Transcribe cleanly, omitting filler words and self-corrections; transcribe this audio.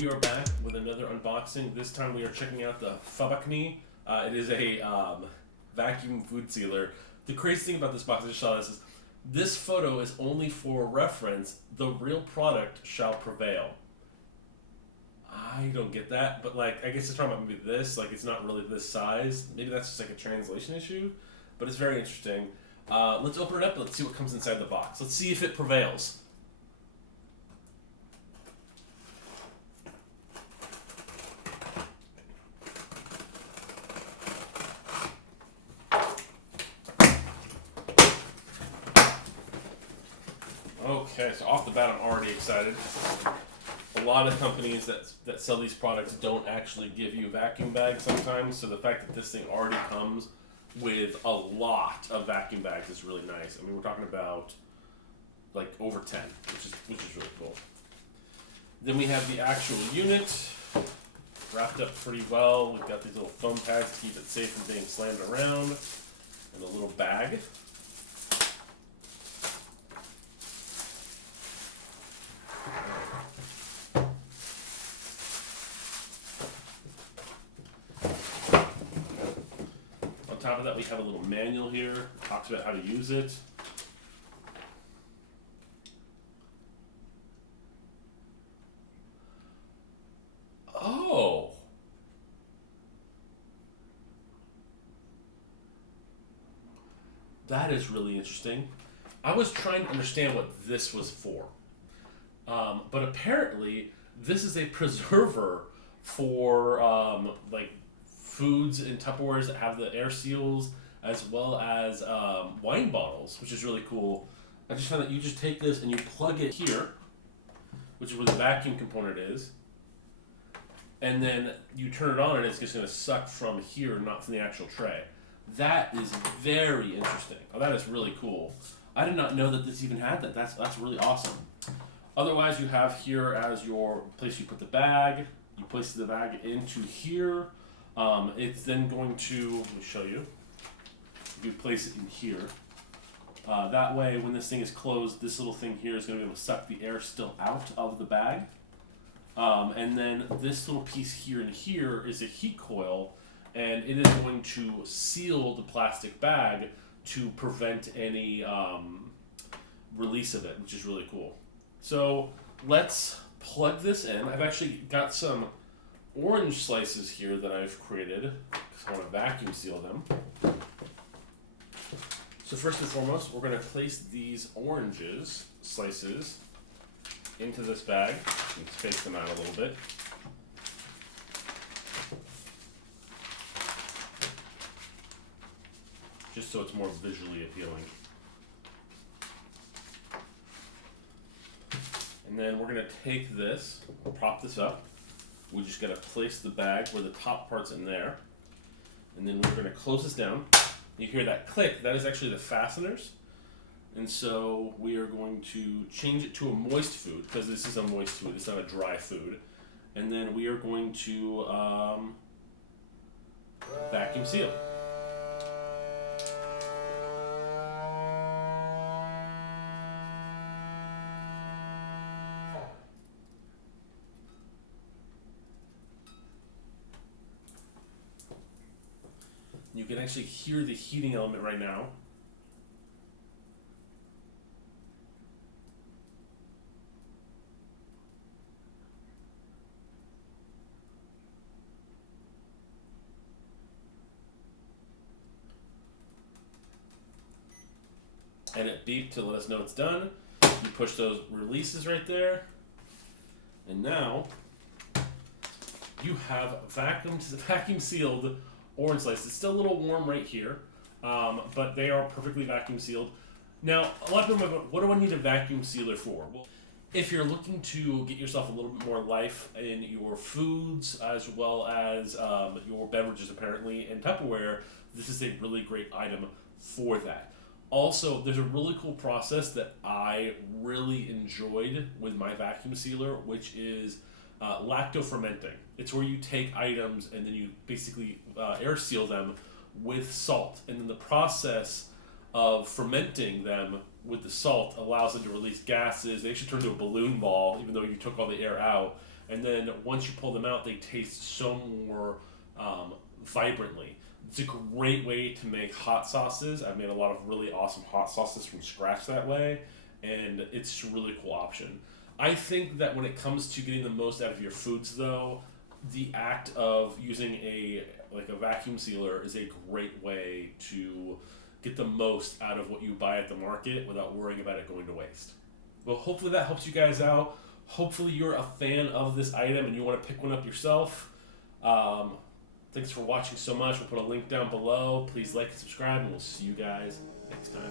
We are back with another unboxing. This time we are checking out the Fobakni. It is a vacuum food sealer. The crazy thing about this box, I just saw this, is this photo is only for reference. The real product shall prevail. I don't get that, but like, I guess it's talking about maybe this, like it's not really this size. Maybe that's just like a translation issue, but it's very interesting. Let's open it up and let's see what comes inside the box. Let's see if it prevails. Okay, so off the bat I'm already excited. A lot of companies that sell these products don't actually give you vacuum bags sometimes, so the fact that this thing already comes with a lot of vacuum bags is really nice. I mean, we're talking about like over 10, which is really cool. Then we have the actual unit, wrapped up pretty well. We've got these little foam pads to keep it safe from being slammed around, and a little bag. On top of that, we have a little manual here that talks about how to use it. Oh! That is really interesting. I was trying to understand what this was for. But apparently, this is a preserver for like foods and Tupperwares that have the air seals, as well as wine bottles, which is really cool. I just found that you just take this and you plug it here, which is where the vacuum component is, and then you turn it on and it's just going to suck from here, not from the actual tray. That is very interesting. Oh, that is really cool. I did not know that this even had that. That's really awesome. Otherwise, you have here as your place you put the bag. You place the bag into here. It's then going to, let me show you. You place it in here. That way, when this thing is closed, this little thing here is going to be able to suck the air still out of the bag. And then this little piece here and here is a heat coil, and it is going to seal the plastic bag to prevent any release of it, which is really cool. So let's plug this in. I've actually got some orange slices here that I've created because I want to vacuum seal them. So first and foremost, we're going to place these slices into this bag and space them out a little bit. Just so it's more visually appealing. And then we're going to take this, prop this up. We just got to place the bag where the top part's in there. And then we're going to close this down. You hear that click, that is actually the fasteners. And so we are going to change it to a moist food, because this is a moist food, it's not a dry food. And then we are going to vacuum seal. You can actually hear the heating element right now. And it beeped to let us know it's done. You push those releases right there. And now you have vacuum sealed orange slice. It's still a little warm right here, but they are perfectly vacuum sealed. Now, a lot of people might go, what do I need a vacuum sealer for? Well, if you're looking to get yourself a little bit more life in your foods, as well as your beverages apparently, and Tupperware, this is a really great item for that. Also, there's a really cool process that I really enjoyed with my vacuum sealer, which is lacto-fermenting. It's where you take items and then you basically air seal them with salt. And then the process of fermenting them with the salt allows them to release gases. They should turn to a balloon ball, even though you took all the air out. and then once you pull them out, they taste so more vibrantly. It's a great way to make hot sauces. I've made a lot of really awesome hot sauces from scratch that way, and it's a really cool option. I think that when it comes to getting the most out of your foods, though, the act of using a vacuum sealer is a great way to get the most out of what you buy at the market without worrying about it going to waste. Well, hopefully that helps you guys out. Hopefully you're a fan of this item and you want to pick one up yourself. Thanks for watching so much. We'll put a link down below. Please like and subscribe, and we'll see you guys next time.